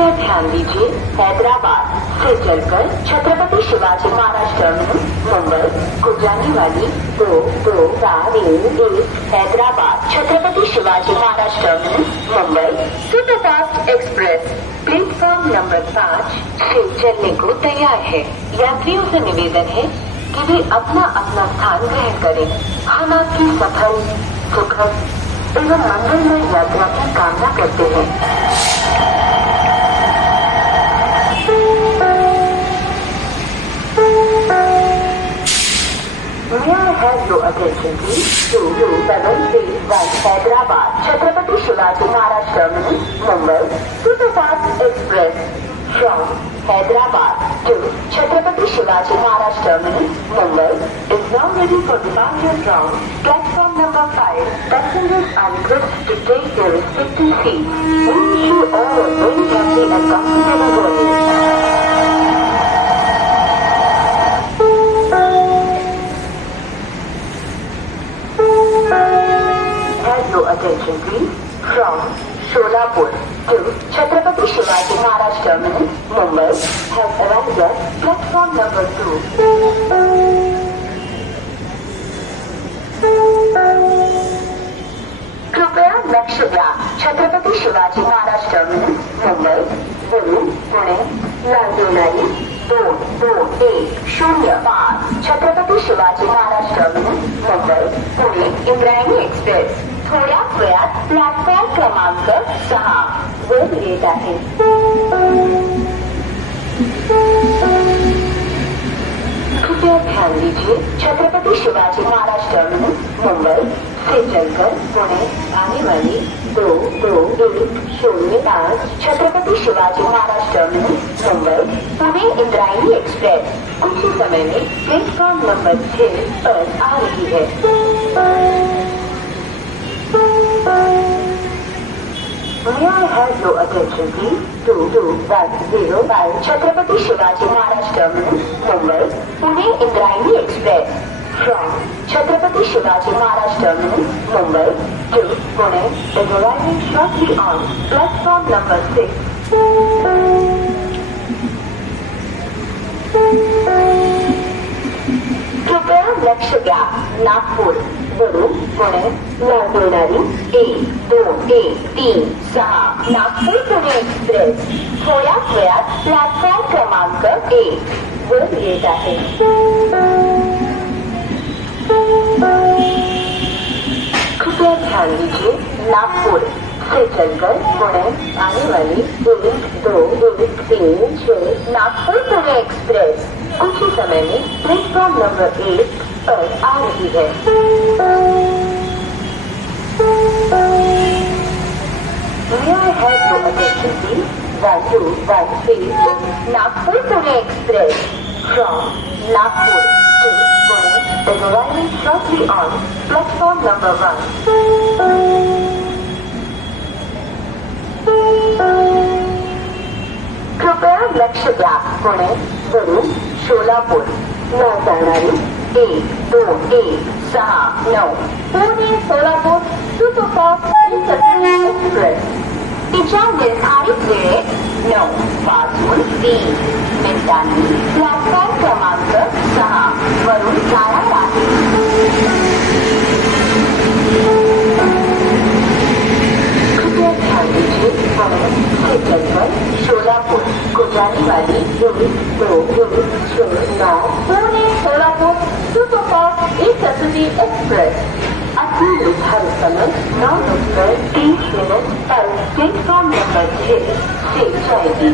कृपया ध्यान दीजिए, हैदराबाद से चलकर छत्रपति शिवाजी महाराज टर्मिनस मुंबई को जाने वाली 2241 Hyderabad Chhatrapati Shivaji Maharaj terminus Mumbai superfast express platform number 5 से चलने को तैयार है। यात्रियों से निवेदन है कि वे अपना अपना स्थान ग्रहण करें। हम आपकी सफल, सुखद एवं मंगलमय यात्रा की कामना करते हैं। May I have your attention please to 2731 Hyderabad Chhatrapati Shivaji Maharaj Terminus, Mumbai Superfast Express from Hyderabad to Chhatrapati Shivaji Maharaj Terminus, Mumbai is now ready for departure from platform number 5. Passengers are requested to take their respective seats. We wish you all a very happy and comfortable journey. Your attention please. From Solapur to Chhatrapati Shivaji Maharaj Terminus, Mumbai has arrived at platform number 2. कृपया लक्ष्य द्या। Chhatrapati Shivaji Maharaj terminus Mumbai वरून पुणे लागणारी 2210 Chhatrapati Shivaji Maharaj terminus Mumbai Pune Indrayani express थोड्याच वेळात platform क्रमांक 6 वर येत आहे। कृपया ध्यान दीजिए, छत्रपति शिवाजी महाराज टर्मिनस मुंबई से चलकर पुणे आने वाली 2210 छत्रपति शिवाजी महाराज टर्मिनस मुंबई पुणे इंद्रायणी एक्सप्रेस कुछ ही समय में प्लेटफॉर्म नंबर 6 पर आ रही है। May I have your attention please to 2105 Chhatrapati Shivaji Maharaj Terminus, Mumbai, Pune Indrayani Express from Chhatrapati Shivaji Maharaj Terminus, Mumbai to Pune is arriving shortly on platform number 6. कृपया लक्ष्य द्या। नागपूर वरून पुणे लागणारी 1213 Nagpur Pune express थोड्याच वेळात प्लॅटफॉर्म क्रमांक 1 वर येत आहे। कृपया ध्यान दीजिए, नागपुर से चलकर पुणे आने वाली 1213 नागपुर पुणे एक्सप्रेस कुछ ही समय में प्लेटफॉर्म नंबर 1 पर आ रही है। May I have your attention please? 1213 Nagpur Pune Express from Nagpur to Pune is arriving shortly on platform number 1. कृपया लक्ष्य द्या। पुणे वरून सोलापूर लागणारी 1216 पुणे सोलापूर सुपरफास्ट एक्सप्रेस तिच्या निर्धारित वेळेत 9:03 मिनिटांनी प्लॅटफॉर्म क्रमांक 6 वरून जाणार आहे। कृपया ध्यान दीजिए, पुणे से चलकर सोलापुर को जाने वाली 2209 Pune Solapur superfast intercity express अपनी निर्धारित समय 9:30 पर प्लेटफॉर्म नंबर 6 से जाएगी।